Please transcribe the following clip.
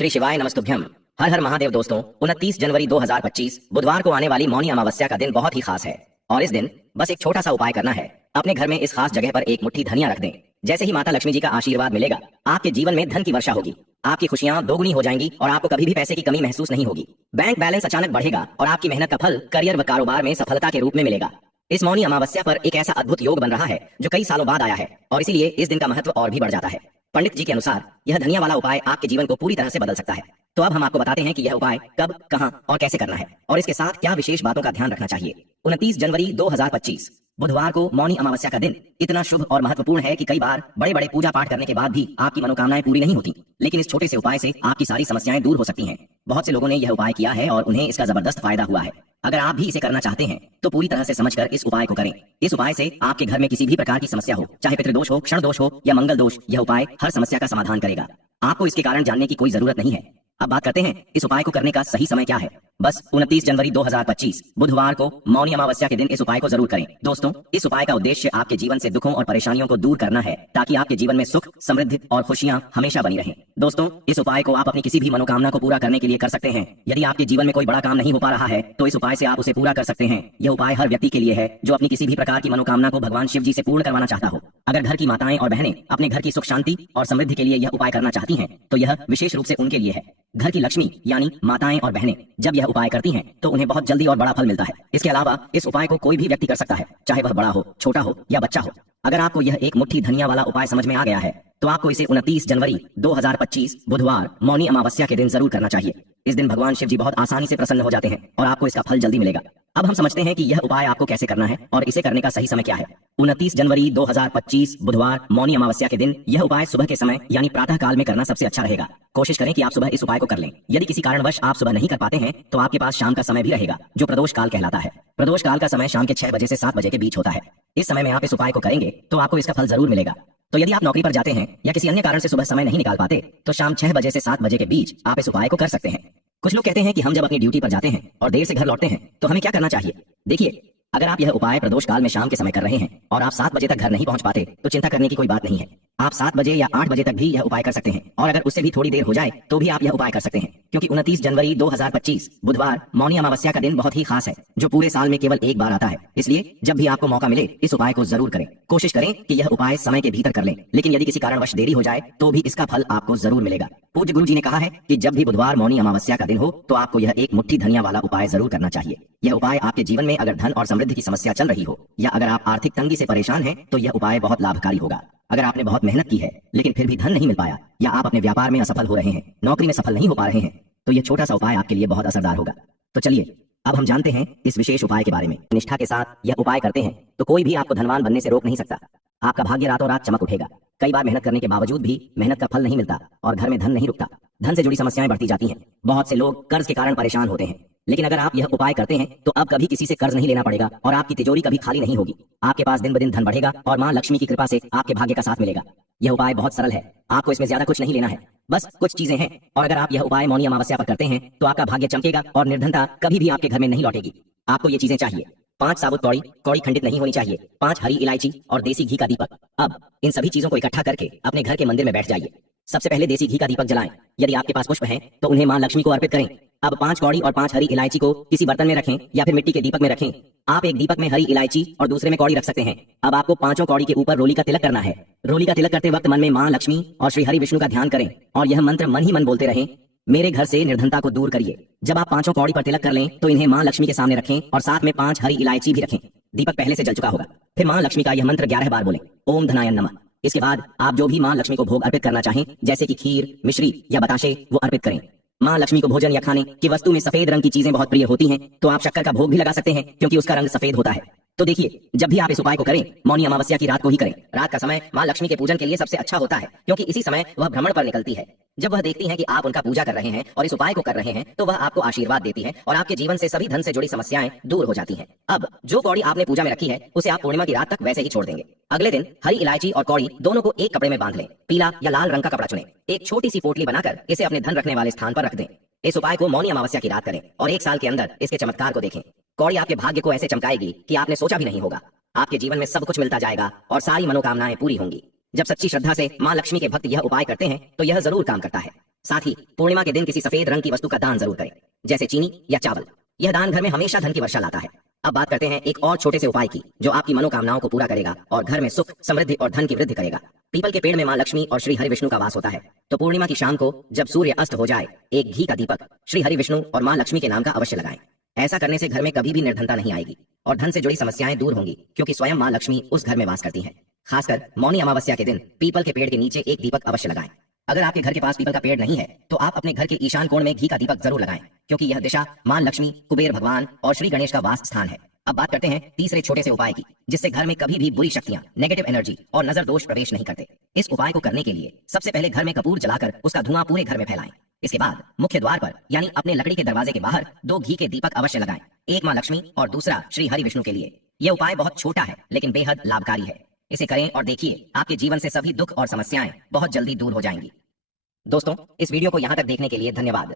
श्री शिवाय नमस्तुभ्यम। हर हर महादेव। दोस्तों, 29 जनवरी 2025 बुधवार को आने वाली मौनी अमावस्या का दिन बहुत ही खास है और इस दिन बस एक छोटा सा उपाय करना है। अपने घर में इस खास जगह पर एक मुट्ठी धनिया रख दें। जैसे ही माता लक्ष्मी जी का आशीर्वाद मिलेगा, आपके जीवन में धन की वर्षा होगी, आपकी खुशियां दोगुनी हो जाएंगी और आपको कभी भी पैसे की कमी महसूस नहीं होगी। बैंक बैलेंस अचानक बढ़ेगा और आपकी मेहनत का फल करियर व कारोबार में सफलता के रूप में मिलेगा। इस मौनी अमावस्या पर एक ऐसा अद्भुत योग बन रहा है जो कई सालों बाद आया है और इसीलिए इस दिन का महत्व और भी बढ़ जाता है। पंडित जी के अनुसार यह धनिया वाला उपाय आपके जीवन को पूरी तरह से बदल सकता है। तो अब हम आपको बताते हैं कि यह उपाय कब, कहां और कैसे करना है और इसके साथ क्या विशेष बातों का ध्यान रखना चाहिए। 29 जनवरी 2025 बुधवार को मौनी अमावस्या का दिन इतना शुभ और महत्वपूर्ण है कि कई बार बड़े बड़े पूजा पाठ करने के बाद भी आपकी मनोकामनाएं पूरी नहीं होती, लेकिन इस छोटे से उपाय से आपकी सारी समस्याएं दूर हो सकती हैं। बहुत से लोगों ने यह उपाय किया है और उन्हें इसका जबरदस्त फायदा हुआ है। अगर आप भी इसे करना चाहते हैं तो पूरी तरह से समझकर इस उपाय को करें। इस उपाय से आपके घर में किसी भी प्रकार की समस्या हो, चाहे पितृदोष हो, क्षण दोष हो या मंगल दोष, यह उपाय हर समस्या का समाधान करेगा। आपको इसके कारण जानने की कोई जरूरत नहीं है। अब बात करते हैं इस उपाय को करने का सही समय क्या है। बस 29 जनवरी 2025 बुधवार को मौनी अमावस्या के दिन इस उपाय को जरूर करें। दोस्तों, इस उपाय का उद्देश्य आपके जीवन से दुखों और परेशानियों को दूर करना है ताकि आपके जीवन में सुख, समृद्धि और खुशियां हमेशा बनी रहें। दोस्तों, इस उपाय को आप अपनी किसी भी मनोकामना को पूरा करने के लिए कर सकते हैं। यदि आपके जीवन में कोई बड़ा काम नहीं हो पा रहा है तो इस उपाय से आप उसे पूरा कर सकते हैं। यह उपाय हर व्यक्ति के लिए है जो अपनी किसी भी प्रकार की मनोकामना को भगवान शिव जी से पूर्ण करवाना चाहता हो। अगर घर की माताएं और बहनें अपने घर की सुख शांति और समृद्धि के लिए यह उपाय करना चाहती हैं तो यह विशेष रूप से उनके लिए है। घर की लक्ष्मी यानी माताएं और बहनें जब यह उपाय करती हैं तो उन्हें बहुत जल्दी और बड़ा फल मिलता है। इसके अलावा इस उपाय को कोई भी व्यक्ति कर सकता है, चाहे वह बड़ा हो, छोटा हो या बच्चा हो। अगर आपको यह एक मुट्ठी धनिया वाला उपाय समझ में आ गया है तो आपको इसे 29 जनवरी 2025 बुधवार मौनी अमावस्या के दिन जरूर करना चाहिए। इस दिन भगवान शिव जी बहुत आसानी से प्रसन्न हो जाते हैं और आपको इसका फल जल्दी मिलेगा। अब हम समझते हैं कि यह उपाय आपको कैसे करना है और इसे करने का सही समय क्या है। 29 जनवरी 2025 बुधवार मौनी अमावस्या के दिन यह उपाय सुबह के समय यानी प्रातः काल में करना सबसे अच्छा रहेगा। कोशिश करें कि आप सुबह इस उपाय को कर लें। यदि किसी कारणवश आप सुबह नहीं कर पाते हैं तो आपके पास शाम का समय भी रहेगा जो प्रदोष काल कहलाता है। प्रदोष काल का समय शाम के 6 बजे से 7 बजे के बीच होता है। इस समय में आप इस उपाय को करेंगे तो आपको इसका फल जरूर मिलेगा। तो यदि आप नौकरी पर जाते हैं या किसी अन्य कारण से सुबह समय नहीं निकाल पाते तो शाम 6 बजे से 7 बजे के बीच आप इस उपाय को कर सकते हैं। कुछ लोग कहते हैं कि हम जब अपनी ड्यूटी पर जाते हैं और देर से घर लौटते हैं तो हमें क्या करना चाहिए। देखिए, अगर आप यह उपाय प्रदोष काल में शाम के समय कर रहे हैं और आप 7 बजे तक घर नहीं पहुंच पाते तो चिंता करने की कोई बात नहीं है। आप 7 बजे या 8 बजे तक भी यह उपाय कर सकते हैं और अगर उससे भी थोड़ी देर हो जाए तो भी आप यह उपाय कर सकते हैं, क्योंकि 29 जनवरी 2025 बुधवार मौनी अमावस्या का दिन बहुत ही खास है जो पूरे साल में केवल एक बार आता है। इसलिए जब भी आपको मौका मिले इस उपाय को जरूर करें। कोशिश करें कि यह उपाय समय के भीतर कर लें, लेकिन यदि किसी कारणवश देरी हो जाए तो भी इसका फल आपको जरूर मिलेगा। पूज्य गुरु जी ने कहा है कि जब भी बुधवार मौनी अमावस्या का दिन हो तो आपको यह एक मुट्ठी धनिया वाला उपाय जरूर करना चाहिए। यह उपाय आपके जीवन में अगर धन और समृद्धि की समस्या चल रही हो या अगर आप आर्थिक तंगी से परेशान हैं तो यह उपाय बहुत लाभकारी होगा। अगर आपने बहुत मेहनत की है लेकिन फिर भी धन नहीं मिल पाया या आप अपने व्यापार में असफल हो रहे हैं, नौकरी में सफल नहीं हो पा रहे हैं, तो यह छोटा सा उपाय आपके लिए बहुत असरदार होगा। तो चलिए अब हम जानते हैं इस विशेष उपाय के बारे में। निष्ठा के साथ यह उपाय करते हैं तो कोई भी आपको धनवान बनने से रोक नहीं सकता। आपका भाग्य रातों रात चमक उठेगा। कई बार मेहनत करने के बावजूद भी मेहनत का फल नहीं मिलता और घर में धन नहीं रुकता। धन से जुड़ी समस्याएं बढ़ती जाती हैं। बहुत से लोग कर्ज के कारण परेशान होते हैं, लेकिन अगर आप यह उपाय करते हैं तो अब कभी किसी से कर्ज नहीं लेना पड़ेगा और आपकी तिजोरी कभी खाली नहीं होगी। आपके पास दिन ब दिन धन बढ़ेगा और मां लक्ष्मी की कृपा से आपके भाग्य का साथ मिलेगा। यह उपाय बहुत सरल है, आपको इसमें ज्यादा कुछ नहीं लेना है, बस कुछ चीजें हैं और अगर आप यह उपाय मौनी अमावस्या पर करते हैं तो आपका भाग्य चमकेगा और निर्धनता कभी भी आपके घर में नहीं लौटेगी। आपको ये चीजें चाहिए: 5 साबुत कौड़ी, कौड़ी खंडित नहीं होनी चाहिए, 5 हरी इलायची और देसी घी का दीपक। अब इन सभी चीजों को इकट्ठा करके अपने घर के मंदिर में बैठ जाइए। सबसे पहले देसी घी का दीपक जलाएं। यदि आपके पास पुष्प हैं तो उन्हें मां लक्ष्मी को अर्पित करें। अब 5 कौड़ी और 5 हरी इलायची को किसी बर्तन में रखें या फिर मिट्टी के दीपक में रखें। आप एक दीपक में हरी इलायची और दूसरे में कौड़ी रख सकते हैं। अब आपको 5 कौड़ी के ऊपर रोली का तिलक करना है। रोली का तिलक करते वक्त मन में मां लक्ष्मी और श्री हरि विष्णु का ध्यान करें और यह मंत्र मन ही मन बोलते रहें: मेरे घर से निर्धनता को दूर करिए। जब आप 5 कौड़ी पर तिलक कर लें तो इन्हें मां लक्ष्मी के सामने रखें और साथ में 5 हरी इलायची भी रखें। दीपक पहले से जल चुका होगा। फिर मां लक्ष्मी का यह मंत्र 11 बार बोलें: ओम धनाय नमः। इसके बाद आप जो भी मां लक्ष्मी को भोग अर्पित करना चाहें, जैसे कि खीर, मिश्री या बताशे, वो अर्पित करें। मां लक्ष्मी को भोजन या खाने की वस्तु में सफेद रंग की चीजें बहुत प्रिय होती हैं, तो आप शक्कर का भोग भी लगा सकते हैं क्योंकि उसका रंग सफेद होता है। तो देखिए, जब भी आप इस उपाय को करें मौनी अमावस्या की रात को ही करें। रात का समय मां लक्ष्मी के पूजन के लिए सबसे अच्छा होता है क्योंकि इसी समय वह भ्रमण पर निकलती है। जब वह देखती हैं कि आप उनका पूजा कर रहे हैं और इस उपाय को कर रहे हैं तो वह आपको आशीर्वाद देती है और आपके जीवन से सभी धन से जुड़ी समस्याएं दूर हो जाती हैं। अब जो कौड़ी आपने पूजा में रखी है उसे आप पूर्णिमा की रात तक वैसे ही छोड़ देंगे। अगले दिन हरी इलायची और कौड़ी दोनों को एक कपड़े में बांध लें। पीला या लाल रंग का कपड़ा चुनें। एक छोटी सी पोटली बनाकर इसे अपने धन रखने वाले स्थान पर रख दें। इस उपाय को मौनी अमावस्या की रात करें और 1 साल के अंदर इसके चमत्कार को देखें। कौड़ी आपके भाग्य को ऐसे चमकाएगी कि आपने सोचा भी नहीं होगा। आपके जीवन में सब कुछ मिलता जाएगा और सारी मनोकामनाएं पूरी होंगी। जब सच्ची श्रद्धा से मां लक्ष्मी के भक्त यह उपाय करते हैं तो यह जरूर काम करता है। साथ ही पूर्णिमा के दिन किसी सफेद रंग की वस्तु का दान जरूर करें, जैसे चीनी या चावल। यह दान घर में हमेशा धन की वर्षा लाता है। अब बात करते हैं एक और छोटे से उपाय की, जो आपकी मनोकामनाओं को पूरा करेगा और घर में सुख, समृद्धि और धन की वृद्धि करेगा। पीपल के पेड़ में मां लक्ष्मी और श्री हरि विष्णु का वास होता है, तो पूर्णिमा की शाम को जब सूर्य अस्त हो जाए, एक घी का दीपक श्री हरि विष्णु और मां लक्ष्मी के नाम का अवश्य लगाएं। ऐसा करने से घर में कभी भी निर्धनता नहीं आएगी और धन से जुड़ी समस्याएं दूर होंगी, क्योंकि स्वयं मां लक्ष्मी उस घर में वास करती हैं। खासकर मौनी अमावस्या के दिन पीपल के पेड़ के नीचे एक दीपक अवश्य लगाएं। अगर आपके घर के पास पीपल का पेड़ नहीं है, तो आप अपने घर के ईशान कोण में घी का दीपक जरूर लगाएं, क्योंकि यह दिशा मां लक्ष्मी, कुबेर भगवान और श्री गणेश का वास स्थान है। अब बात करते हैं तीसरे छोटे से उपाय की, जिससे घर में कभी भी बुरी शक्तियां, नेगेटिव एनर्जी और नजर दोष प्रवेश नहीं करते। इस उपाय को करने के लिए सबसे पहले घर में कपूर जलाकर उसका धुआं पूरे घर में फैलाएं। इसके बाद मुख्य द्वार पर यानी अपने लकड़ी के दरवाजे के बाहर 2 घी के दीपक अवश्य लगाएं, एक मां लक्ष्मी और दूसरा श्री हरि विष्णु के लिए। यह उपाय बहुत छोटा है, लेकिन बेहद लाभकारी है। इसे करें और देखिए, आपके जीवन से सभी दुख और समस्याएं बहुत जल्दी दूर हो जाएंगी। दोस्तों, इस वीडियो को यहाँ तक देखने के लिए धन्यवाद।